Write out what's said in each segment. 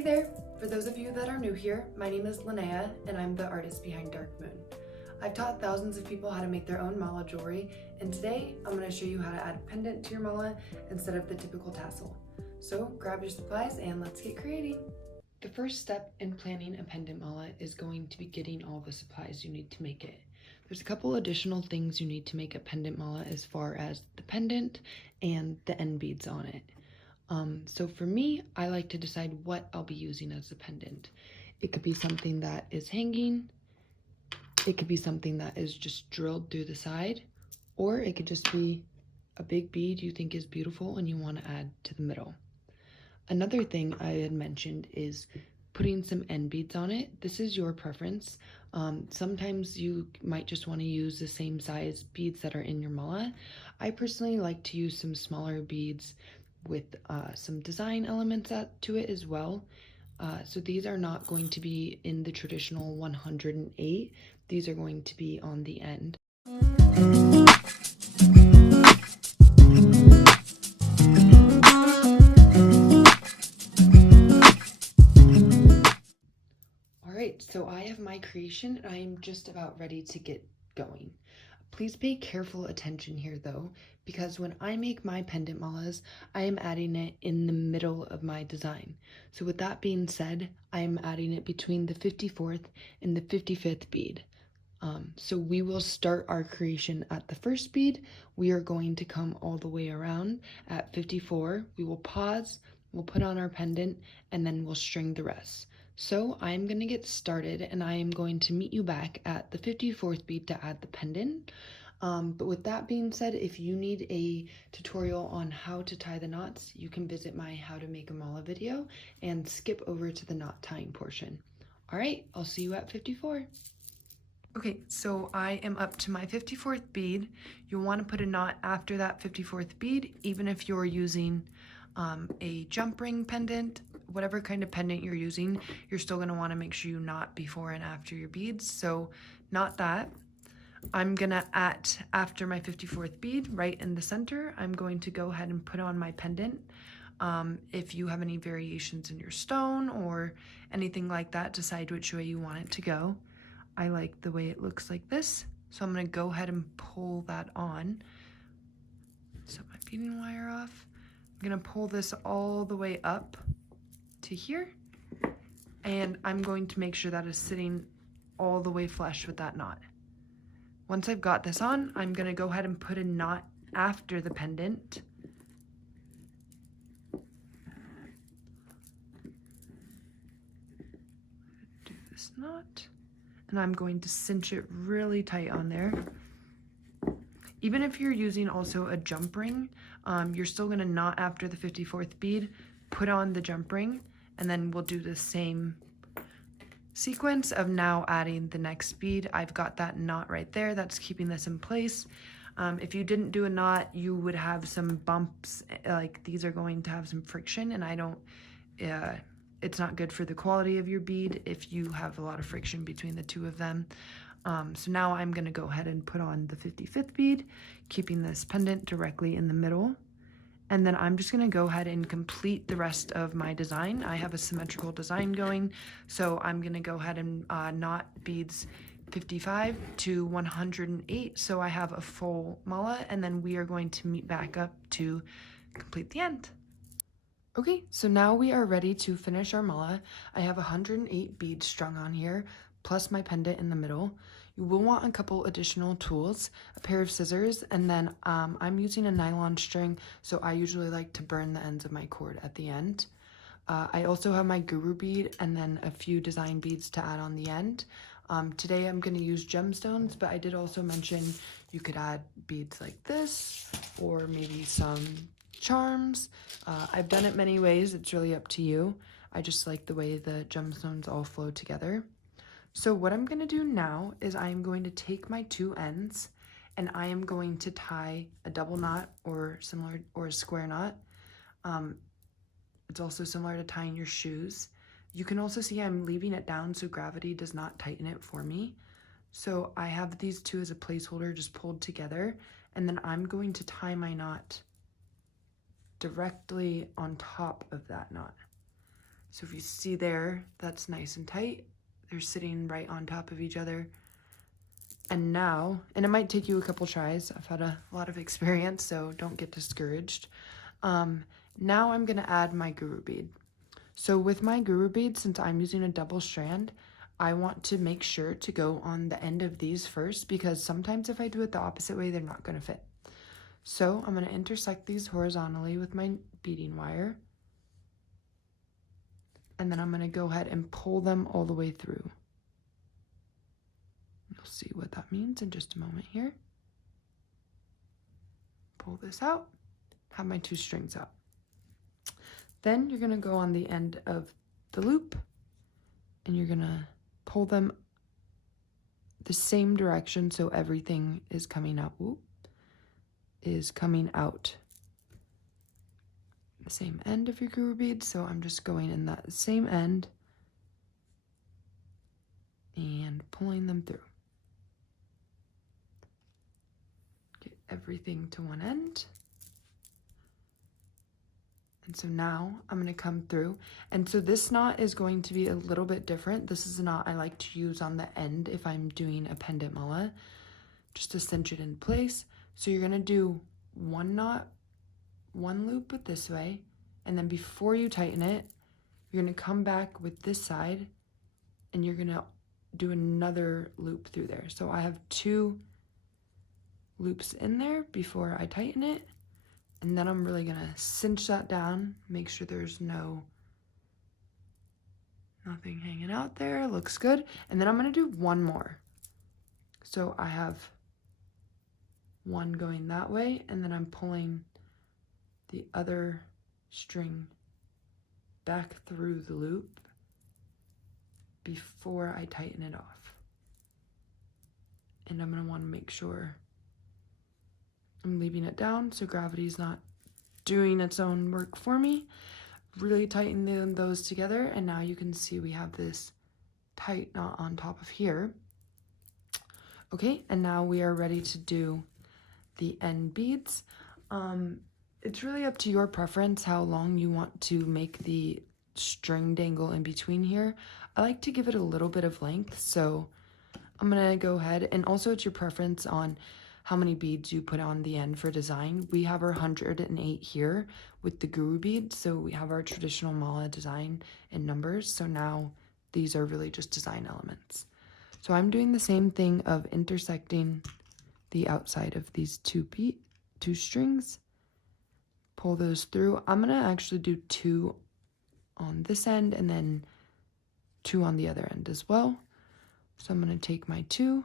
Hey there! For those of you that are new here, my name is Linnea and I'm the artist behind Dark Moon. I've taught thousands of people how to make their own mala jewelry, and today I'm going to show you how to add a pendant to your mala instead of the typical tassel. So grab your supplies and let's get creating! The first step in planning a pendant mala is going to be getting all the supplies you need to make it. There's a couple additional things you need to make a pendant mala as far as the pendant and the end beads on it. So for me, I like to decide what I'll be using as a pendant. It could be something that is hanging, it could be something that is just drilled through the side, or it could just be a big bead you think is beautiful and you want to add to the middle. Another thing I had mentioned is putting some end beads on it. This is your preference. Sometimes you might just want to use the same size beads that are in your mala. I personally like to use some smaller beads with some design elements to it as well. So these are not going to be in the traditional 108. These are going to be on the end. Alright, so I have my creation and I am just about ready to get going. Please pay careful attention here though, because when I make my pendant malas, I am adding it in the middle of my design. So with that being said, I am adding it between the 54th and the 55th bead. So we will start our creation at the first bead. We are going to come all the way around at 54. We will pause, we'll put on our pendant, and then we'll string the rest. So I'm going to get started and I am going to meet you back at the 54th bead to add the pendant. But with that being said, if you need a tutorial on how to tie the knots, you can visit my how to make a mala video and skip over to the knot tying portion. All right, I'll see you at 54. Okay, so I am up to my 54th bead. You'll want to put a knot after that 54th bead, even if you're using a jump ring pendant. Whatever kind of pendant you're using, you're still going to want to make sure you knot before and after your beads. So knot that. I'm going to after my 54th bead, right in the center, I'm going to go ahead and put on my pendant. If you have any variations in your stone or anything like that, decide which way you want it to go. I like the way it looks like this, so I'm going to go ahead and pull that on. Set my beading wire off. I'm going to pull this all the way up to here, and I'm going to make sure that is sitting all the way flush with that knot. Once I've got this on, I'm going to go ahead and put a knot after the pendant. Do this knot, and I'm going to cinch it really tight on there. Even if you're using also a jump ring, you're still going to knot after the 54th bead, put on the jump ring, and then we'll do the same sequence of now adding the next bead. I've got that knot right there that's keeping this in place. If you didn't do a knot, you would have some bumps, like these are going to have some friction, and I don't, it's not good for the quality of your bead if you have a lot of friction between the two of them. So now I'm going to go ahead and put on the 55th bead, keeping this pendant directly in the middle. And then I'm just going to go ahead and complete the rest of my design. I have a symmetrical design going, so I'm going to go ahead and knot beads 55 to 108, so I have a full mala, and then we are going to meet back up to complete the end. Okay, so now we are ready to finish our mala. I have 108 beads strung on here, plus my pendant in the middle. You will want a couple additional tools, a pair of scissors, and then I'm using a nylon string, so I usually like to burn the ends of my cord at the end. I also have my guru bead and then a few design beads to add on the end. Today I'm going to use gemstones, but I did also mention you could add beads like this, or maybe some charms. I've done it many ways, it's really up to you. I just like the way the gemstones all flow together. So what I'm going to do now is I am going to take my two ends and I am going to tie a double knot or a square knot. It's also similar to tying your shoes. You can also see I'm leaving it down so gravity does not tighten it for me. So I have these two as a placeholder just pulled together, and then I'm going to tie my knot directly on top of that knot. So if you see there, that's nice and tight. They're sitting right on top of each other. And now, and it might take you a couple tries. I've had a lot of experience, so don't get discouraged. Now I'm gonna add my guru bead. So with my guru bead, since I'm using a double strand, I want to make sure to go on the end of these first, because sometimes if I do it the opposite way, they're not gonna fit. So I'm gonna intersect these horizontally with my beading wire. And then I'm gonna go ahead and pull them all the way through. You'll see what that means in just a moment here. Pull this out, have my 2 strings out. Then you're gonna go on the end of the loop and you're gonna pull them the same direction so everything is coming out. The same end of your guru bead. So I'm just going in that same end and pulling them through. Get everything to one end. And so now I'm going to come through. And so this knot is going to be a little bit different. This is a knot I like to use on the end if I'm doing a pendant mala, just to cinch it in place. So you're going to do one knot, one loop with this way, and then before you tighten it, you're going to come back with this side and you're going to do another loop through there. So I have 2 loops in there before I tighten it, and then I'm really going to cinch that down, make sure there's nothing hanging out there. Looks good. And then I'm going to do one more. So I have one going that way, and then I'm pulling the other string back through the loop before I tighten it off. And I'm going to want to make sure I'm leaving it down so gravity's not doing its own work for me. Really tighten those together, and now you can see we have this tight knot on top of here. Okay, and now we are ready to do the end beads. It's really up to your preference how long you want to make the string dangle in between here. I like to give it a little bit of length, so I'm gonna go ahead, and also it's your preference on how many beads you put on the end for design. We have our 108 here with the guru bead, so we have our traditional mala design in numbers, so now these are really just design elements. So I'm doing the same thing of intersecting the outside of these 2 strings, pull those through. I'm gonna actually do 2 on this end and then 2 on the other end as well. So I'm gonna take my 2.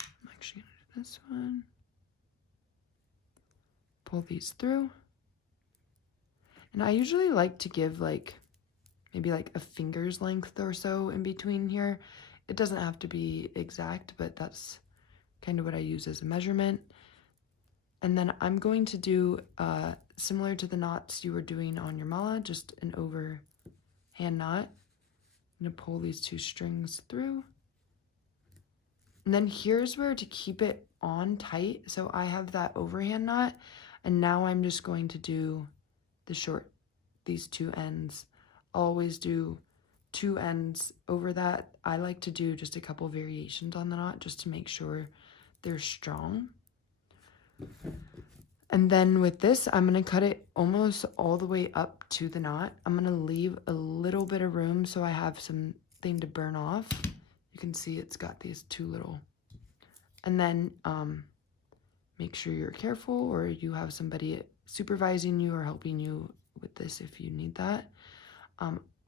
I'm actually gonna do this one. Pull these through. And I usually like to give maybe a finger's length or so in between here. It doesn't have to be exact, but that's kind of what I use as a measurement. And then I'm going to do similar to the knots you were doing on your mala, just an overhand knot. I'm gonna pull these 2 strings through. And then here's where to keep it on tight. So I have that overhand knot, and now I'm just going to do these 2 ends. Always do 2 ends over that. I like to do just a couple variations on the knot just to make sure they're strong. And then with this, I'm going to cut it almost all the way up to the knot. I'm going to leave a little bit of room so I have something to burn off. You can see it's got these 2 little. And then make sure you're careful, or you have somebody supervising you or helping you with this if you need that.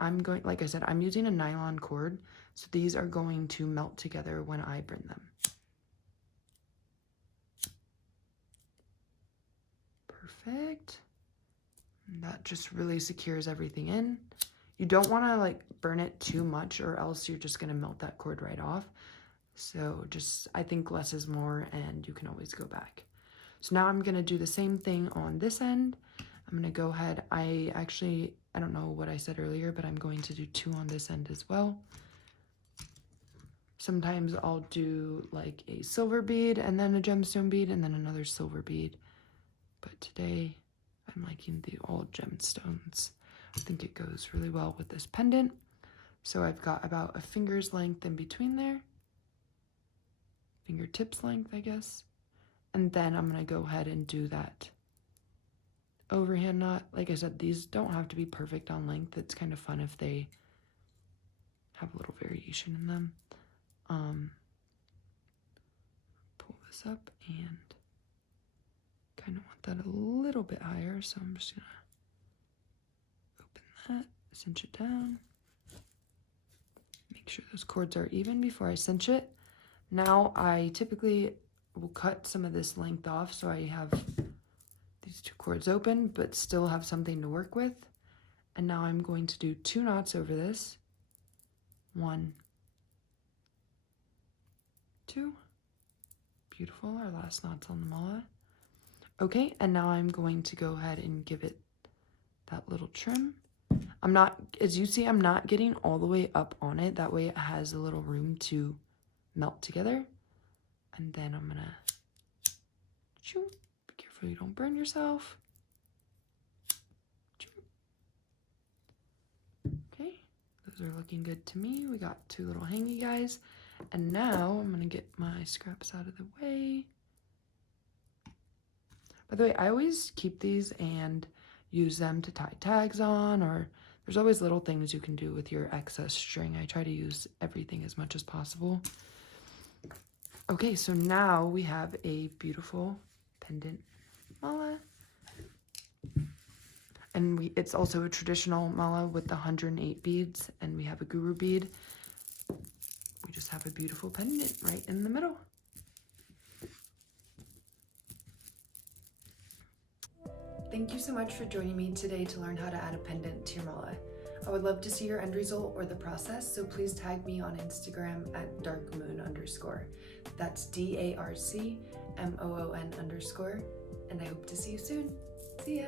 Like I said, I'm using a nylon cord, so these are going to melt together when I burn them. Perfect. And that just really secures everything in. You don't want to burn it too much, or else you're just going to melt that cord right off. So I think less is more, and you can always go back. So now I'm going to do the same thing on this end. I'm going to go ahead. I don't know what I said earlier, but I'm going to do 2 on this end as well. Sometimes I'll do a silver bead and then a gemstone bead and then another silver bead. But today I'm liking the all gemstones. I think it goes really well with this pendant. So I've got about a finger's length in between there. Fingertips length, I guess. And then I'm going to go ahead and do that overhand knot. Like I said, these don't have to be perfect on length. It's kind of fun if they have a little variation in them. Pull this up and kind of want that a little bit higher, so I'm just gonna open that, cinch it down, make sure those cords are even before I cinch it. Now I typically will cut some of this length off so I have these two cords open but still have something to work with. And now I'm going to do 2 knots over this. 1, 2. Beautiful, our last knot's on the mala. Okay, and now I'm going to go ahead and give it that little trim. I'm not, as you see, I'm not getting all the way up on it. That way it has a little room to melt together. And then I'm gonna, be careful you don't burn yourself. Okay, those are looking good to me. We got 2 little hangy guys. And now I'm gonna get my scraps out of the way. By the way, I always keep these and use them to tie tags on, or there's always little things you can do with your excess string. I try to use everything as much as possible. Okay, so now we have a beautiful pendant mala. And it's also a traditional mala with the 108 beads, and we have a guru bead. We just have a beautiful pendant right in the middle. Thank you so much for joining me today to learn how to add a pendant to your mala. I would love to see your end result or the process, so please tag me on Instagram at darkmoon_. That's DARCMOON_, and I hope to see you soon. See ya!